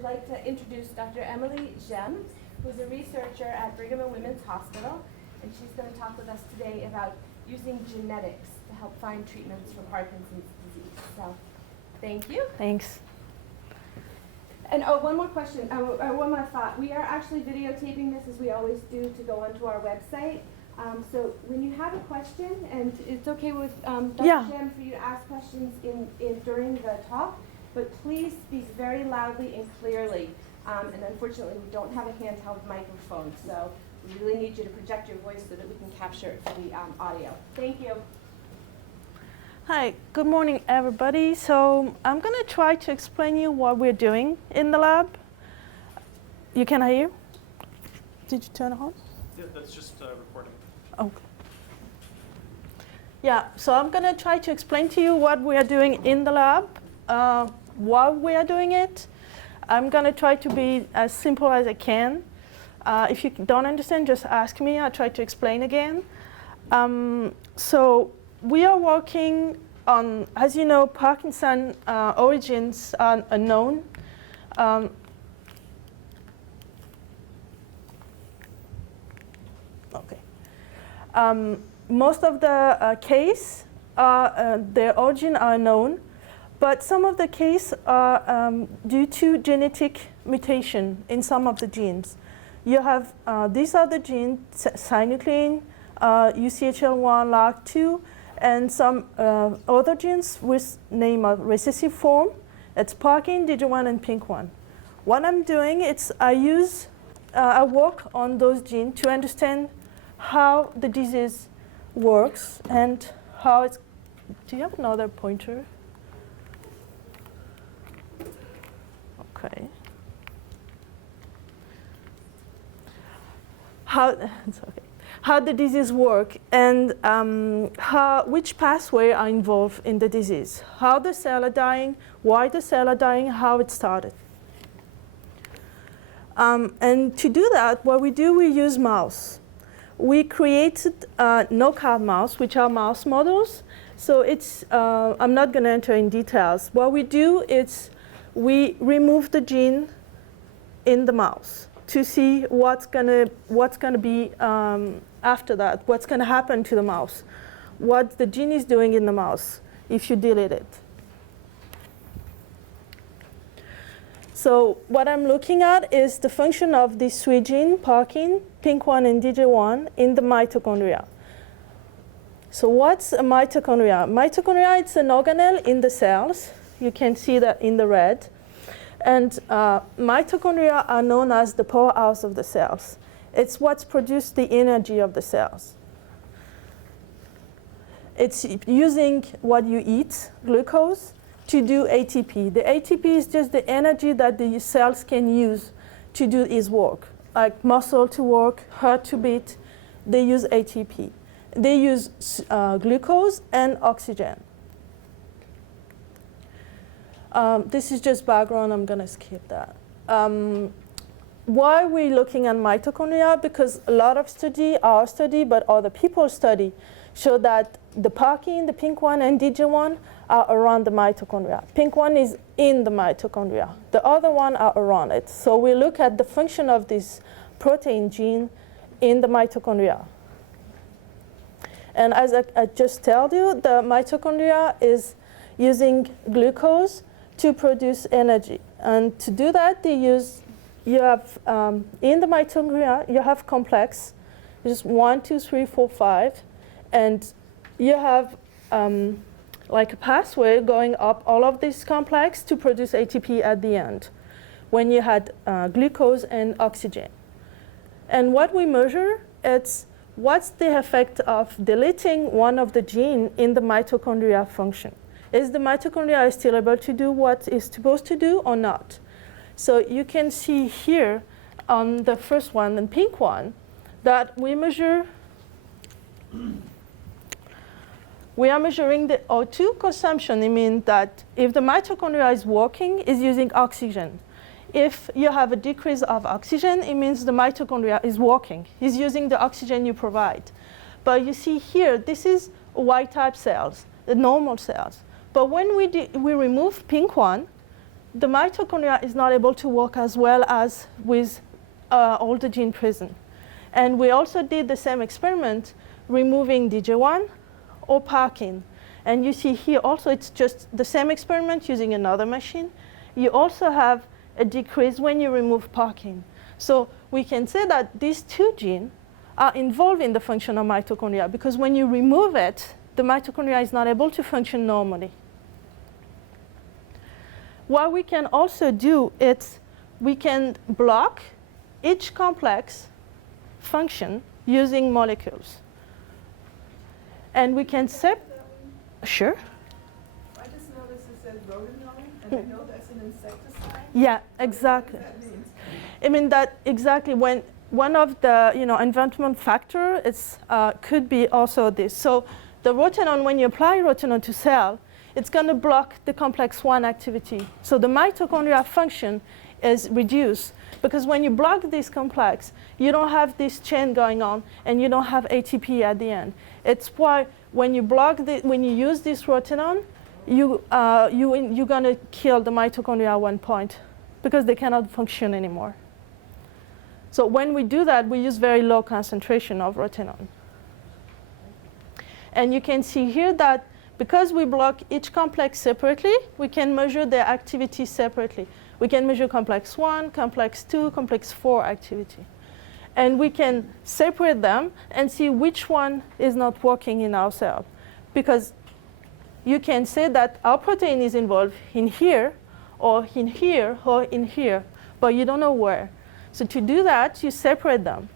I'd like to introduce Dr. Emily Gem, who's a researcher at Brigham and Women's Hospital, and she's going to talk with us today about using genetics to help find treatments for Parkinson's disease. So, thank you. Thanks. And one more question, one more thought. We are actually videotaping this, as we always do, to go onto our website. So when you have a question, and it's okay with Dr. Gem for you to ask questions during the talk, but please speak very loudly and clearly. And unfortunately, we don't have a handheld microphone, so we really need you to project your voice so that we can capture it for the audio. Thank you. Hi, good morning, everybody. So I'm going to try to explain you what we're doing in the lab. You can hear? Did you turn it on? Yeah, that's just recording. Okay. Yeah, so I'm going to try to explain to you what we are doing in the lab, while we are doing it. I'm going to try to be as simple as I can. If you don't understand, just ask me. I'll try to explain again. So we are working on, as you know, Parkinson origins are unknown. Most of the case, their origin are known, but some of the case are due to genetic mutation in some of the genes. You have, these are the genes, a-synuclein, UCHL1, LARC2, and some other genes with name of recessive form. It's Parkin, Digi1, and Pink1. What I'm doing is I work on those genes to understand how the disease works and how it's. Do you have another pointer? Okay. How the disease work and which pathway are involved in the disease, how the cells are dying, why the cells are dying, how it started. And to do that, what we do, we use mouse. We created knockout mouse, which are mouse models. So it's, I'm not going to enter in details. What we do is we remove the gene in the mouse to see what's gonna be after that, what's gonna happen to the mouse, what the gene is doing in the mouse if you delete it. So what I'm looking at is the function of these three genes, Parkin, Pink1, and Digi1, in the mitochondria. So what's a mitochondria? Mitochondria, it's an organelle in the cells. You can see that in the red. And mitochondria are known as the powerhouse of the cells. It's what's produced the energy of the cells. It's using what you eat, glucose, to do ATP. The ATP is just the energy that the cells can use to do its work. Like muscle to work, heart to beat, they use ATP. They use glucose and oxygen. This is just background, I'm going to skip that. Why are we looking at mitochondria? Because a lot of our study, but other people's study, show that the Parkin, the Pink1, and Digi1 are around the mitochondria. Pink1 is in the mitochondria. The other one are around it. So we look at the function of this protein gene in the mitochondria. And as I just told you, the mitochondria is using glucose to produce energy. And to do that, you have in the mitochondria, you have complex, just 1, 2, 3, 4, 5, and you have like a pathway going up all of this complex to produce ATP at the end, when you had glucose and oxygen. And what we measure, it's what's the effect of deleting one of the genes in the mitochondria function. Is the mitochondria still able to do what it's supposed to do or not? So you can see here on the first one, the pink one, that we are measuring the O2 consumption. It means that if the mitochondria is working, it's using oxygen. If you have a decrease of oxygen, it means the mitochondria is working. It's using the oxygen you provide. But you see here, this is white type cells, the normal cells. But when we remove pink one, the mitochondria is not able to work as well as with all the gene present. And we also did the same experiment removing DJ1 or Parkin. And you see here also it's just the same experiment using another machine. You also have a decrease when you remove Parkin. So we can say that these two genes are involved in the function of mitochondria, because when you remove it, the mitochondria is not able to function normally. What we can also do is we can block each complex function using molecules. And we can sure. I just noticed it says rotenone, and I know that's an insecticide. Yeah, exactly. What does that mean? I mean that exactly when one of the environment factor could be also this. So the rotenone, when you apply rotenone to cell, it's going to block the complex 1 activity. So the mitochondria function is reduced, because when you block this complex, you don't have this chain going on, and you don't have ATP at the end. It's why when you when you use this rotenone, you're going to kill the mitochondria at one point, because they cannot function anymore. So when we do that, we use very low concentration of rotenone. And you can see here that because we block each complex separately, we can measure their activity separately. We can measure complex 1, complex 2, complex 4 activity. And we can separate them and see which one is not working in our cell. Because you can say that our protein is involved in here, or in here, or in here, but you don't know where. So to do that, you separate them.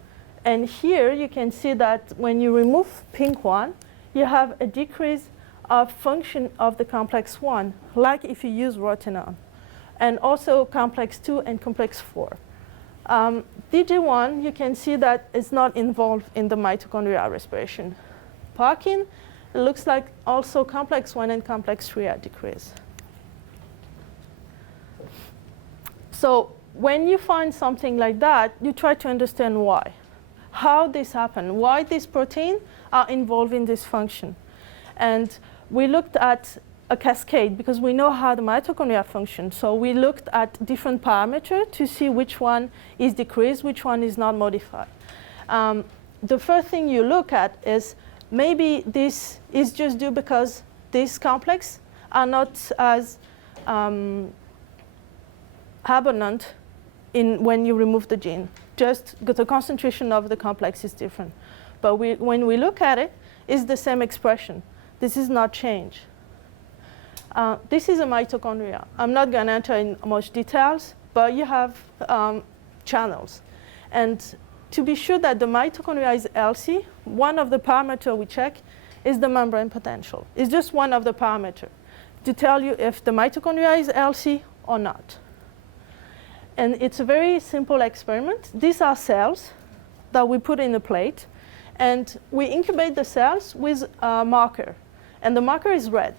And here you can see that when you remove pink one, you have a decrease of function of the complex 1, like if you use rotenone, and also complex 2 and complex 4. DJ1, you can see that it's not involved in the mitochondrial respiration. Parkin, it looks like also complex 1 and complex 3 are decreased. So when you find something like that, you try to understand why. How this happened, why these proteins are involved in this function. And we looked at a cascade, because we know how the mitochondria function. So we looked at different parameters to see which one is decreased, which one is not modified. The first thing you look at is maybe this is just due because these complexes are not as abundant when you remove the gene. Just the concentration of the complex is different. But when we look at it, it's the same expression. This is not change. This is a mitochondria. I'm not going to enter in much details, but you have channels. And to be sure that the mitochondria is healthy, one of the parameters we check is the membrane potential. It's just one of the parameters to tell you if the mitochondria is healthy or not. And it's a very simple experiment. These are cells that we put in a plate, and we incubate the cells with a marker. And the marker is red.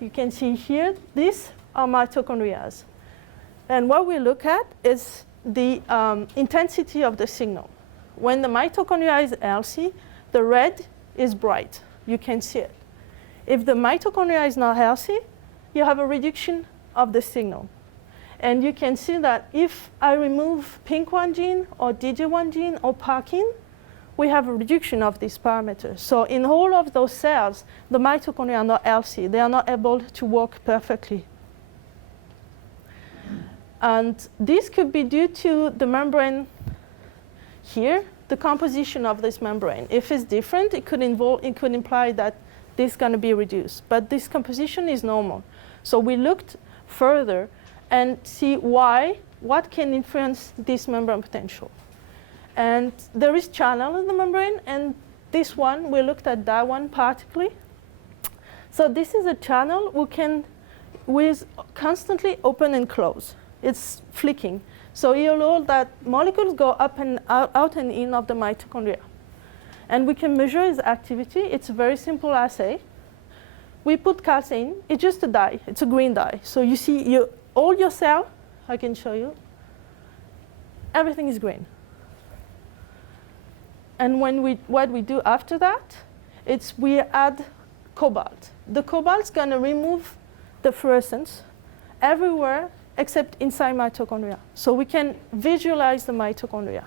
You can see here, these are mitochondria. And what we look at is the intensity of the signal. When the mitochondria is healthy, the red is bright. You can see it. If the mitochondria is not healthy, you have a reduction of the signal. And you can see that if I remove pink 1 gene or DJ1 gene or Parkin, we have a reduction of these parameters. So in all of those cells, the mitochondria are not healthy. They are not able to work perfectly. And this could be due to the membrane here, the composition of this membrane. If it's different, it could imply that this is going to be reduced. But this composition is normal. So we looked further and see what can influence this membrane potential. And there is channel in the membrane, and this one, we looked at that one particularly. So this is a channel with constantly open and close. It's flicking. So you allow that molecules go up and out and in of the mitochondria. And we can measure its activity. It's a very simple assay. We put calcine. It's just a dye. It's a green dye. So you see all your cell, I can show you, everything is green. And what we do after that, we add cobalt. The cobalt is going to remove the fluorescence everywhere except inside mitochondria. So we can visualize the mitochondria.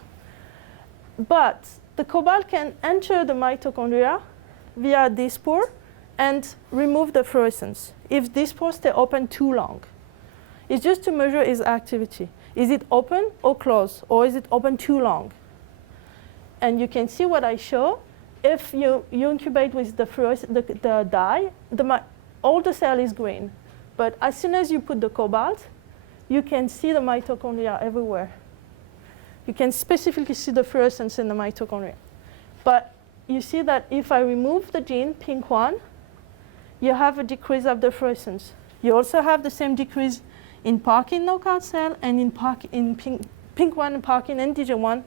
But the cobalt can enter the mitochondria via this pore and remove the fluorescence if this pore stays open too long. It's just to measure its activity. Is it open or closed, or is it open too long? And you can see what I show. If you incubate with the dye, all the cell is green. But as soon as you put the cobalt, you can see the mitochondria everywhere. You can specifically see the fluorescence in the mitochondria. But you see that if I remove the gene, pink 1, you have a decrease of the fluorescence. You also have the same decrease in Parkin knockout cell, and in pink 1 and Parkin and DJ1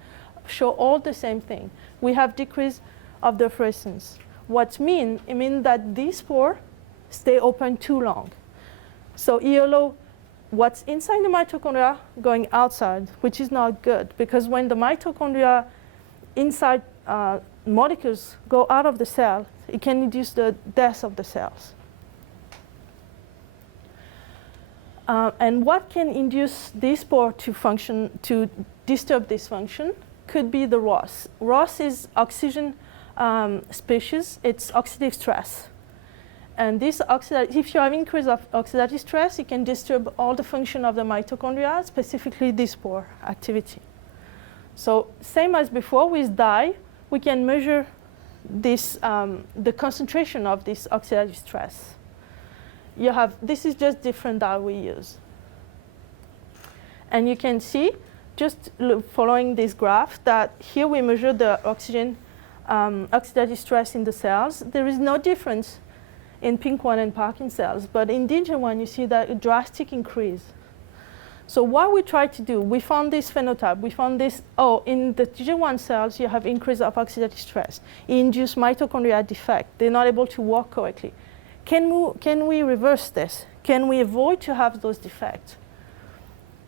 show all the same thing. We have decrease of the fluorescence. It means that these pores stay open too long. So you allow what's inside the mitochondria going outside, which is not good, because when the mitochondria inside molecules go out of the cell, it can induce the death of the cells. And what can induce this pore to function, to disturb this function, could be the ROS. ROS is oxygen species. It's oxidative stress. And this if you have increase of oxidative stress, it can disturb all the function of the mitochondria, specifically this pore activity. So same as before with dye, we can measure this, the concentration of this oxidative stress. This is just different dye we use. And you can see, just following this graph, that here we measure the oxidative stress in the cells. There is no difference in pink 1 and Parkin cells, but in DJ1 you see that a drastic increase. So what we try to do, we found this phenotype. We found this, in the DJ1 cells you have increase of oxidative stress. It induces mitochondrial defect. They're not able to work correctly. Can we reverse this? Can we avoid to have those defects?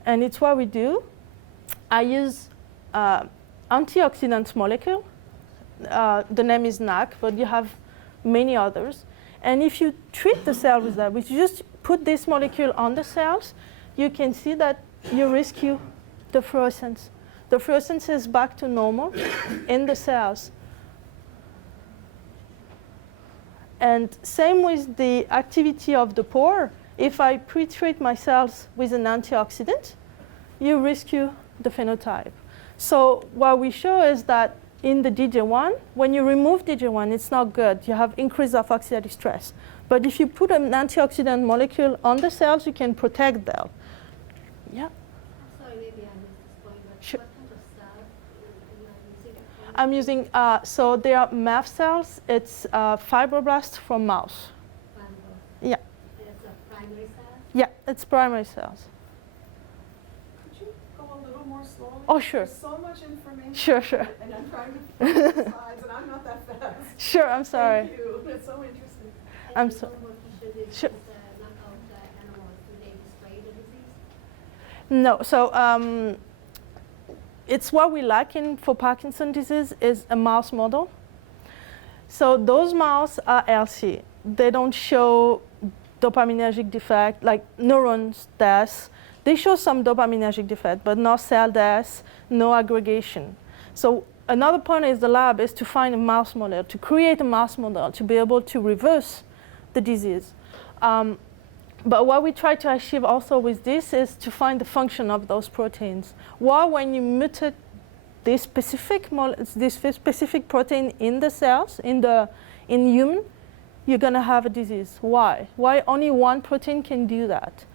And it's what we do. I use antioxidant molecule. The name is NAC, but you have many others. And if you treat the cell with that, if you just put this molecule on the cells, you can see that you rescue the fluorescence. The fluorescence is back to normal in the cells. And same with the activity of the pore. If I pre-treat my cells with an antioxidant, you rescue the phenotype. So what we show is that in the DJ1, when you remove DJ1, it's not good. You have increase of oxidative stress. But if you put an antioxidant molecule on the cells, you can protect them. Yeah? I'm sorry, maybe I missed this point, but Sure. what kind of cell are you using? I'm using, so they are MEF cells. It's fibroblasts from mouse. Yeah. It's a primary cell? Yeah, it's primary cells. Could you go a little more slowly? Oh, sure. There's so much information. Sure. And I'm trying to follow the slides, and I'm not that fast. Sure, I'm sorry. Thank you. It's so interesting. I'm And so- one more question is Sure. knockout animals, do they display the disease? No, so it's what we lack in for Parkinson disease is a mouse model. So those mouse are healthy. They don't show dopaminergic defect, like neurons death. They show some dopaminergic defect, but no cell death, no aggregation. So another point is the lab is to find a mouse model, to create a mouse model, to be able to reverse the disease. But what we try to achieve also with this is to find the function of those proteins. Why, when you mutate this specific protein in the cells, in human, you're going to have a disease. Why? Why only one protein can do that?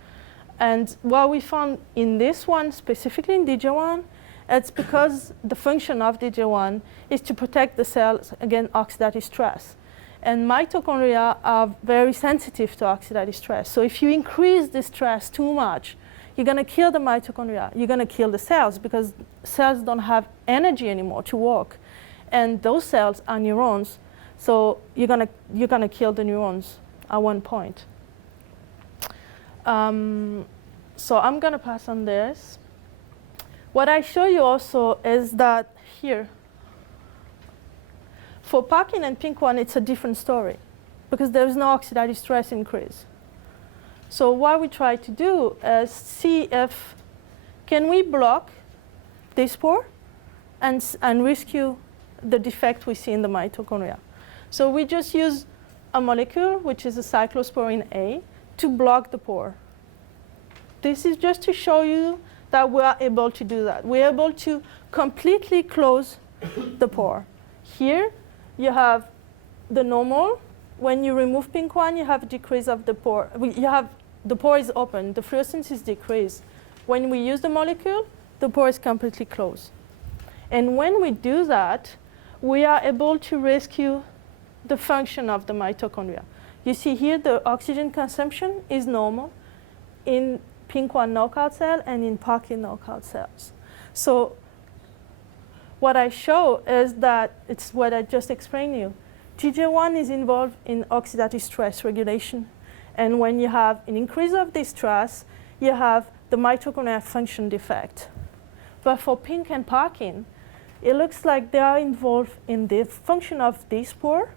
And what we found in this one, specifically in DJ1, it's because the function of DJ1 is to protect the cells against oxidative stress. And mitochondria are very sensitive to oxidative stress. So if you increase the stress too much, you're going to kill the mitochondria. You're going to kill the cells because cells don't have energy anymore to work. And those cells are neurons. So you're going to kill the neurons at one point. So I'm going to pass on this. What I show you also is that here, for Parkin and pink 1, it's a different story because there is no oxidative stress increase. So what we try to do is see if can we block this pore and rescue the defect we see in the mitochondria. So we just use a molecule, which is a Cyclosporin A, to block the pore. This is just to show you that we are able to do that. We are able to completely close the pore. Here, you have the normal. When you remove pink one, you have a decrease of the pore. The pore is open. The fluorescence is decreased. When we use the molecule, the pore is completely closed. And when we do that, we are able to rescue the function of the mitochondria. You see here the oxygen consumption is normal in pink one knockout cell and in Parkin knockout cells. So what I show is that it's what I just explained to you. TJ1 is involved in oxidative stress regulation. And when you have an increase of this stress, you have the mitochondrial function defect. But for pink and Parkin, it looks like they are involved in the function of this pore.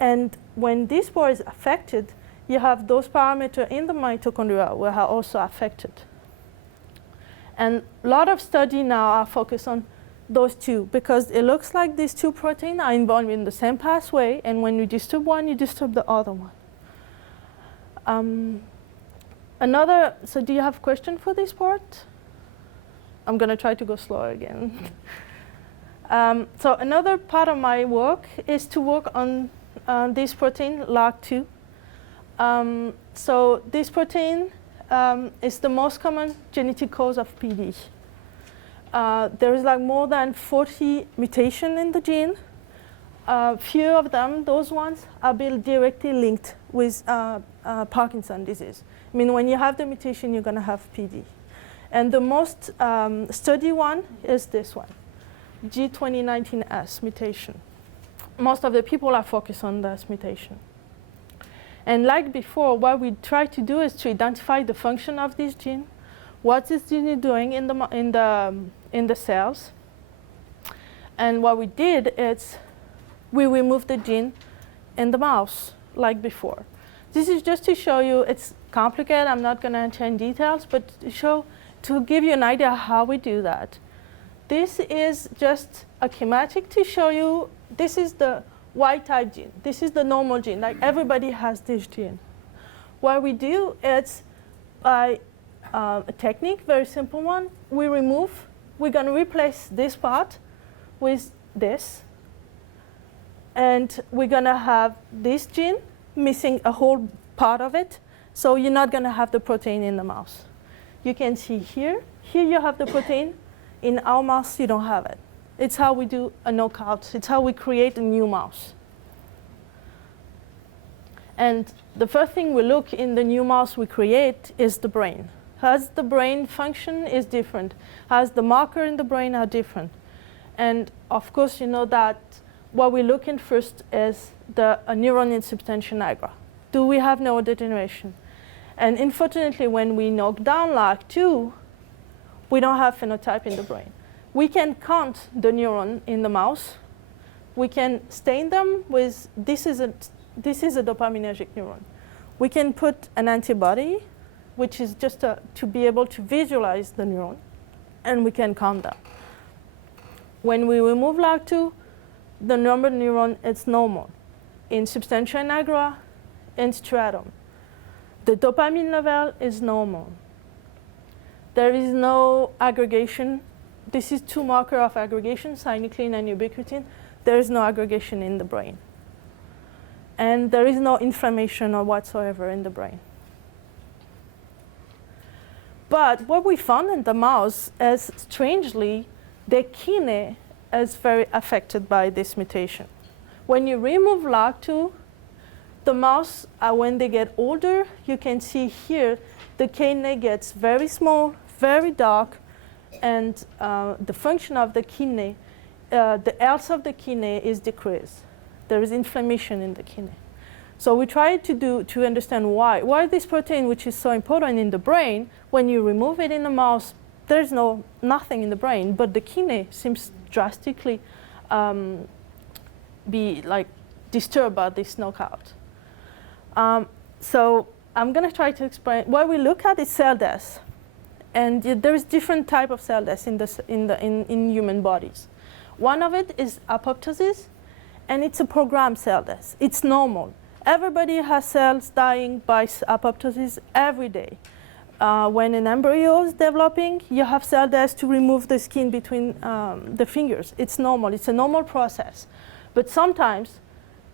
And when this pore is affected, you have those parameters in the mitochondria were also affected. And a lot of studies now are focused on those two because it looks like these two proteins are involved in the same pathway, and when you disturb one, you disturb the other one. So do you have a question for this part? I'm going to try to go slower again. So another part of my work is to work on this protein, LARC2. So this protein is the most common genetic cause of PD. There is like more than 40 mutations in the gene. Few of them, those ones, are directly linked with Parkinson's disease. I mean, when you have the mutation, you're going to have PD. And the most studied one is this one, G2019S mutation. Most of the people are focused on this mutation. And like before, what we try to do is to identify the function of this gene, what this gene is doing in the cells. And what we did is we removed the gene in the mouse, like before. This is just to show you, it's complicated, I'm not going to enter in details, but to give you an idea how we do that. This is just a schematic to show you, this is the Y type gene. This is the normal gene, like everybody has this gene. What we do is by a technique, very simple one, we're going to replace this part with this. And we're going to have this gene missing a whole part of it. So you're not going to have the protein in the mouse. You can see here you have the protein. In our mouse, you don't have it. It's how we do a knockout. It's how we create a new mouse. And the first thing we look in the new mouse we create is the brain. As the brain function is different, as the marker in the brain are different. And of course, you know that what we're looking first is a neuron in substantia nigra. Do we have neurodegeneration? And unfortunately, when we knock down LARC2, we don't have phenotype in the brain. We can count the neuron in the mouse. We can stain them with, this is a dopaminergic neuron. We can put an antibody, which is just to be able to visualize the neuron, and we can count them. When we remove LARC2, the number of neuron is normal in substantia nigra and striatum. The dopamine level is normal. There is no aggregation. This is two markers of aggregation, synuclein and ubiquitin. There is no aggregation in the brain. And there is no inflammation or whatsoever in the brain. But what we found in the mouse is, strangely, the kidney is very affected by this mutation. When you remove LARC2, the mouse, when they get older, you can see here, the kidney gets very small, very dark, and the function of the kidney, the health of the kidney is decreased. There is inflammation in the kidney. So we try to understand why this protein, which is so important in the brain, when you remove it in the mouse, there's nothing in the brain, but the kidney seems drastically be like disturbed by this knockout. So I'm going to try to explain. What we look at is cell death. And there is different type of cell death in human bodies. One of it is apoptosis, and it's a programmed cell death. It's normal. Everybody has cells dying by apoptosis every day. When an embryo is developing, you have cell death to remove the skin between the fingers. It's normal. It's a normal process. But sometimes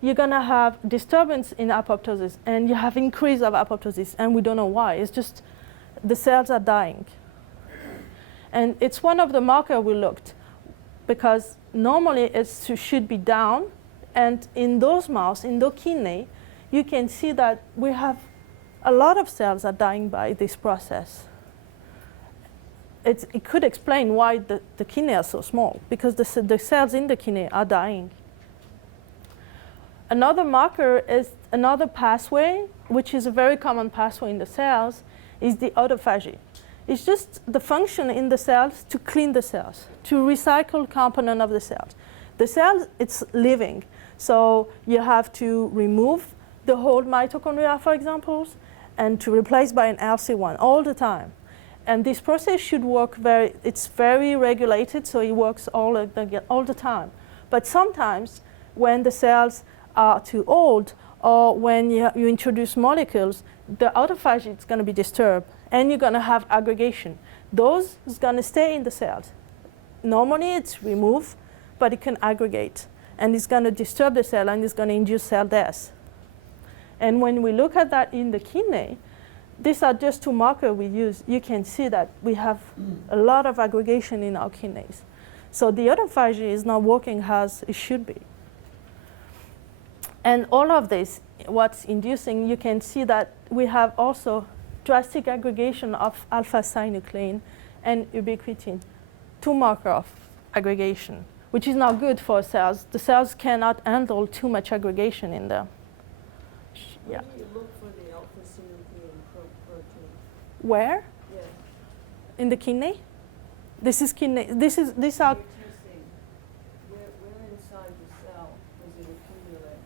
you're going to have disturbance in apoptosis, and you have increase of apoptosis, and we don't know why. It's just the cells are dying. And it's one of the markers we looked, because normally it should be down. And in those mouse, in the kidney, you can see that we have a lot of cells are dying by this process. It could explain why the kidney are so small, because the cells in the kidney are dying. Another marker is another pathway, which is a very common pathway in the cells, is the autophagy. It's just the function in the cells to clean the cells, to recycle component of the cells. The cell, it's living, so you have to remove the whole mitochondria, for example, and to replace by an healthy one all the time. And this process should work it's very regulated, so it works all the time. But sometimes when the cells are too old, or when you introduce molecules, the autophagy is going to be disturbed, and you're going to have aggregation. Those is going to stay in the cells. Normally it's removed, but it can aggregate, and it's going to disturb the cell, and it's going to induce cell death. And when we look at that in the kidney, these are just two markers we use. You can see that we have a lot of aggregation in our kidneys. So the autophagy is not working as it should be. And all of this, what's inducing, you can see that we have also drastic aggregation of alpha-synuclein and ubiquitin, two markers of aggregation, which is not good for cells. The cells cannot handle too much aggregation in there. Where do you look for the alpha-synuclein protein? Where? Yeah. In the kidney? This is kidney. These are. You're testing. Where inside the cell does it accumulate?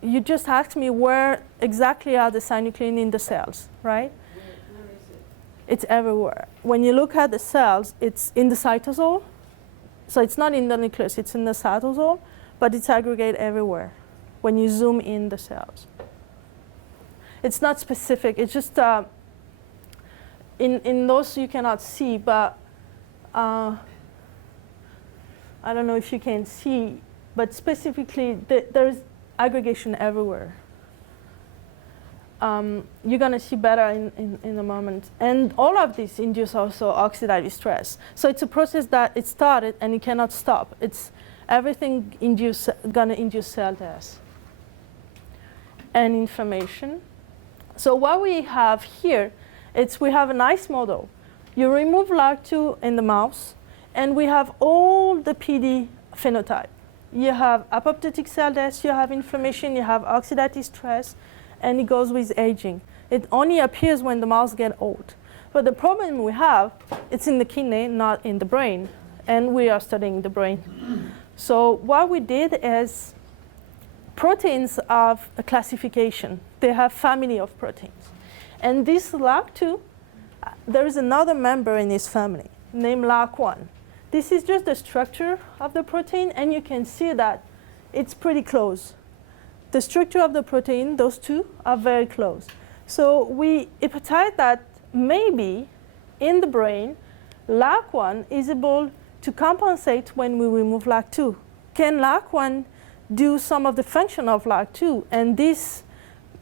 You just asked me where exactly are the synuclein in the cells, right? Where is it? It's everywhere. When you look at the cells, it's in the cytosol. So it's not in the nucleus, it's in the cytosol, but it's aggregate everywhere when you zoom in the cells. It's not specific, it's just, in those you cannot see, but I don't know if you can see, but specifically there is aggregation everywhere. You're going to see better in a moment. And all of this induce also oxidative stress. So it's a process that it started and it cannot stop. It's everything going to induce cell death and inflammation. So what we have here, we have a nice model. You remove LAG2 in the mouse, and we have all the PD phenotype. You have apoptotic cell death, you have inflammation, you have oxidative stress, and it goes with aging. It only appears when the mouse get old. But the problem we have, it's in the kidney, not in the brain, and we are studying the brain. So what we did is proteins of a classification. They have family of proteins. And this LAG2, there is another member in this family named LAG1. This is just the structure of the protein, and you can see that it's pretty close. The structure of the protein, those two, are very close. So we hypothesize that maybe in the brain, LAG1 is able to compensate when we remove LAG2. Can LAG1 do some of the function of LAG2, and this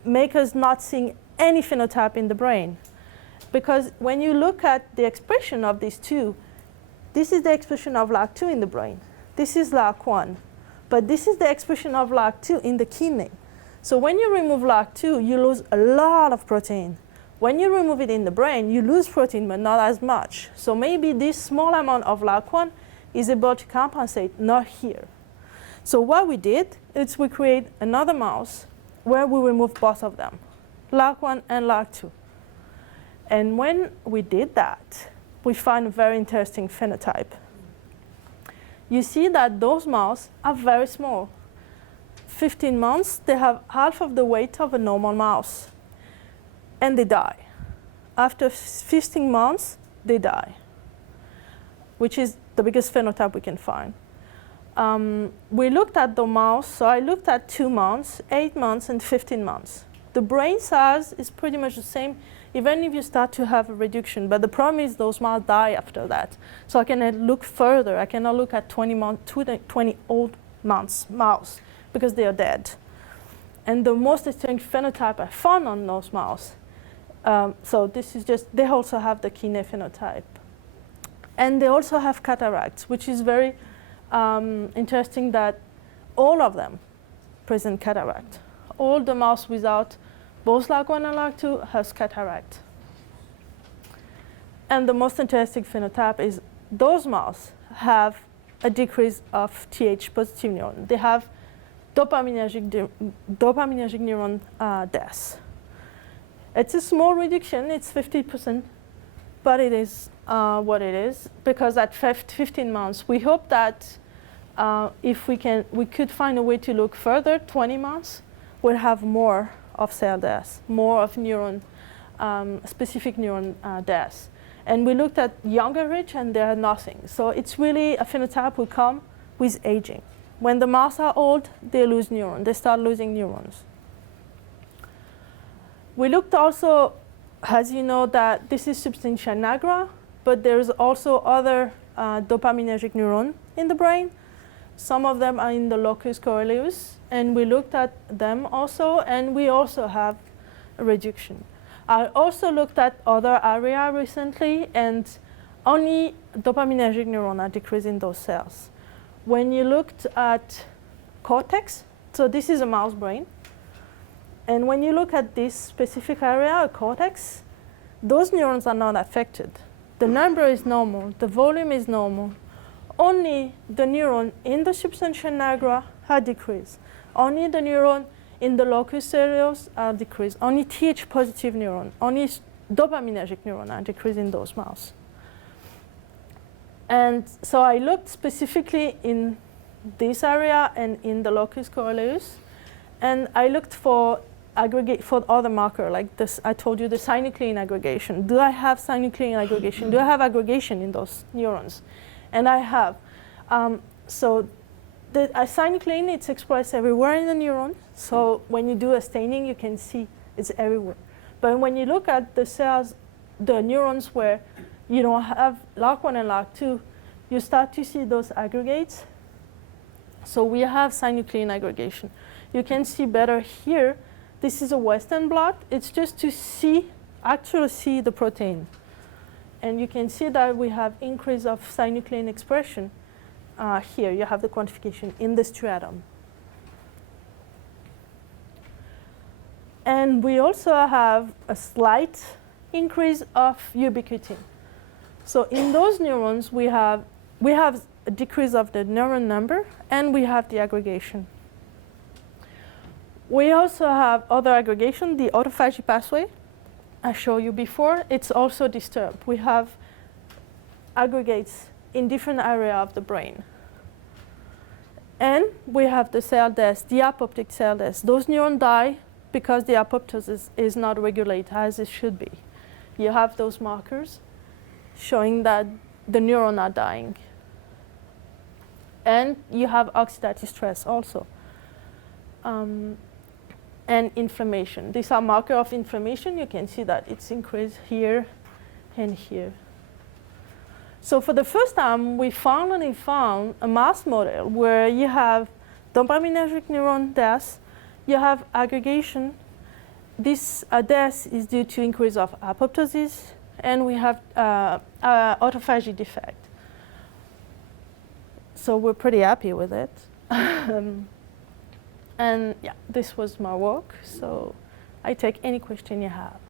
make us not seeing any phenotype in the brain? Because when you look at the expression of these two, this is the expression of LAG2 in the brain. This is LAG1. But this is the expression of LAG2 in the kidney. So when you remove LAG2, you lose a lot of protein. When you remove it in the brain, you lose protein, but not as much. So maybe this small amount of LAG1 is able to compensate, not here. So what we did is we create another mouse where we remove both of them, LAG1 and LAG2. And when we did that, we found a very interesting phenotype. you see that those mouse are very small. 15 months, they have half of the weight of a normal mouse, and they die. After 15 months, they die, which is the biggest phenotype we can find. We looked at the mouse, so I looked at 2 months, 8 months, and 15 months. The brain size is pretty much the same, even if you start to have a reduction. But the problem is those mouse die after that. So I cannot look further. I cannot look at 20 old months mouse because they are dead. And the most distinct phenotype I found on those mouse, so this is just, they also have the kidney phenotype. And they also have cataracts, which is very interesting that all of them present cataract. All the mouse without both LAG1 and LAG2 has cataract. And the most interesting phenotype is those mouse have a decrease of Th positive neuron. They have dopaminergic neuron death. It's a small reduction, it's 50%, but it is what it is, because at 15 months, we hope that if we could find a way to look further, 20 months, we'll have more of cell death, more of neuron, specific neuron death. And we looked at younger age, and there are nothing. So it's really a phenotype will come with aging. When the mouse are old, they lose neurons. They start losing neurons. We looked also, as you know, that this is substantia nigra, but there's also other dopaminergic neurons in the brain. Some of them are in the locus coeruleus, and we looked at them also, and we also have a reduction. I also looked at other areas recently, and only dopaminergic neurons are decreasing those cells. When you looked at cortex, so this is a mouse brain, and when you look at this specific area, cortex, those neurons are not affected. The number is normal, the volume is normal. Only the neuron in the substantia nigra are decreased. Only the neuron in the locus coeruleus are decreased. Only Th positive neuron, only dopaminergic neuron are decreased in those mouse. And so I looked specifically in this area and in the locus coeruleus, and I looked for other marker, like this. I told you the synuclein aggregation. Do I have synuclein aggregation? Do I have aggregation in those neurons? And I have. So the synuclein, it's expressed everywhere in the neuron. So when you do a staining, you can see it's everywhere. But when you look at the cells, the neurons where you don't have LAG1 and LAG2, you start to see those aggregates. So we have synuclein aggregation. You can see better here. This is a Western blot. It's just to actually see the protein. And you can see that we have increase of synuclein expression. Here you have the quantification in the striatum. And we also have a slight increase of ubiquitin. So in those neurons, we have a decrease of the neuron number, and we have the aggregation. We also have other aggregation, the autophagy pathway. I showed you before, it's also disturbed. We have aggregates in different areas of the brain. And we have the cell death, the apoptotic cell death. Those neurons die because the apoptosis is not regulated as it should be. You have those markers showing that the neurons are dying. And you have oxidative stress also. And inflammation. These are markers of inflammation. You can see that it's increased here and here. So for the first time, we finally found a mouse model where you have dopaminergic neuron death, you have aggregation. This death is due to increase of apoptosis, and we have autophagy defect. So we're pretty happy with it. And yeah, this was my work. So I take any question you have.